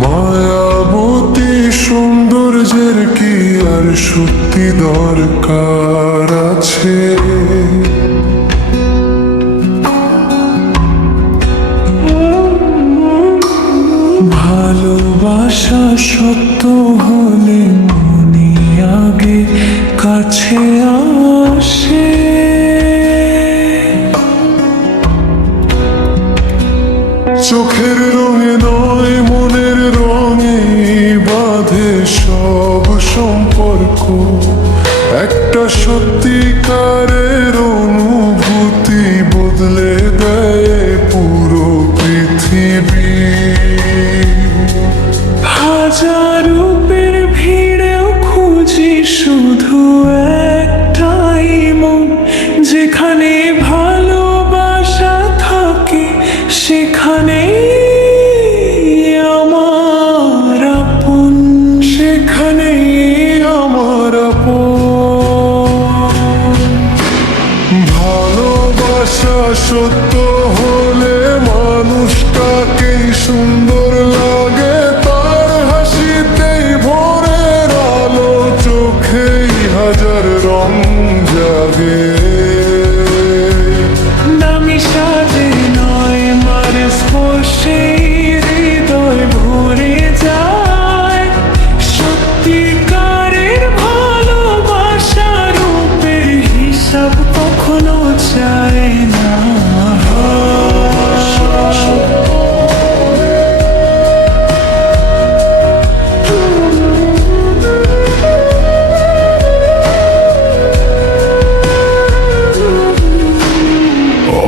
মায়াবতী সৌন্দর্যের কি আর সত্যি দরকার আছে? ভালোবাসা সত্য হলে মনে আগে কাছে আসে। চোখের রঙে নয় মনের রঙে বাঁধে সব সম্পর্ক। একটা সত্যিকারের অনুভূতি বদলে দেয় পুরো পৃথিবী। হাজার রূপের ভিড়েও খুঁজি শুধু একটাই মন, যেখানে ভালোবাসা থাকে সেখানে আমার আপন, সেখানে আমার আপন। ভালোবাসা সত্য হলে মানুষটাকেই সুন্দর লাগে, তার হাসিতেই ভোরের আলো, চোখেই হাজার রং জাগে। দামি সাজে নয় মার স্পর্শে হৃদয় ভরে যায়। সত্যিকারের ভালোবাসা রূপের হিসাব কখনো চায় না।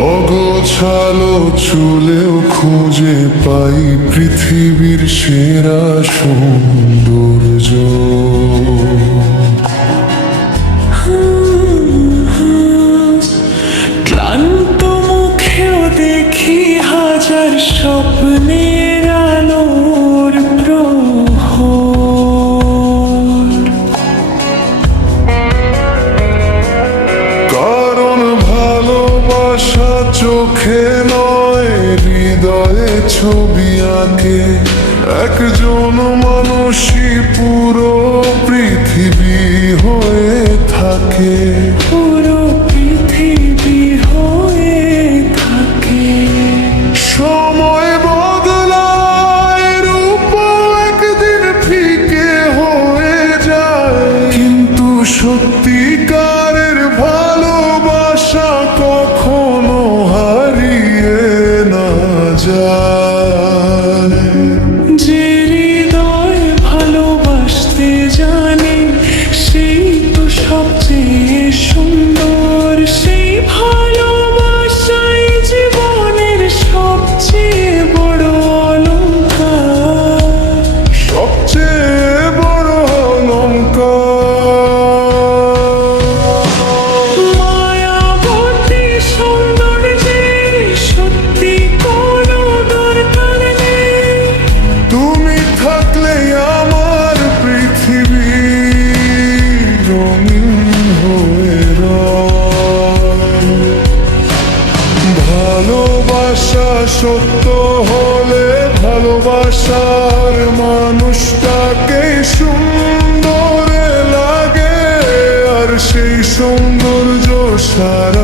অগোছালো চুলেও খুঁজে পাই পৃথিবীর সেরা সৌন্দর্য। ক্লান্ত মুখেও দেখি হাজার স্বপ্নের আলোর প্রহর। কারণ ভালোবাসা চোখে নয় হৃদয়ে ছবি আঁকে। একজন মানুষই পুরো পৃথিবী হয়ে থাকে, পুরো পৃথিবী হয়ে থাকে। সময় বদলায়, রূপ একদিন ফিকে হয়ে যায়, কিন্তু সত্যিকারের ভালোবাসা কখনো হারিয়ে না যায়। যে হৃদয় ভালোবাসতে জানে সেই তো সবচেয়ে সুন্দর। সেই ভালোবাসাই জীবনের সবচেয়ে বড় অলংকার, সবচেয়ে বড় অলংকার। মায়াবতী সৌন্দর্যের সত্যি কোনো দরকার নেই। তুমি থাকলে আমার পৃথিবী রঙিন হয়ে রয়। ভালোবাসা সত্য হলে ভালোবাসার মানুষটাকে সুন্দর লাগে, আর সেই সৌন্দর্য সারা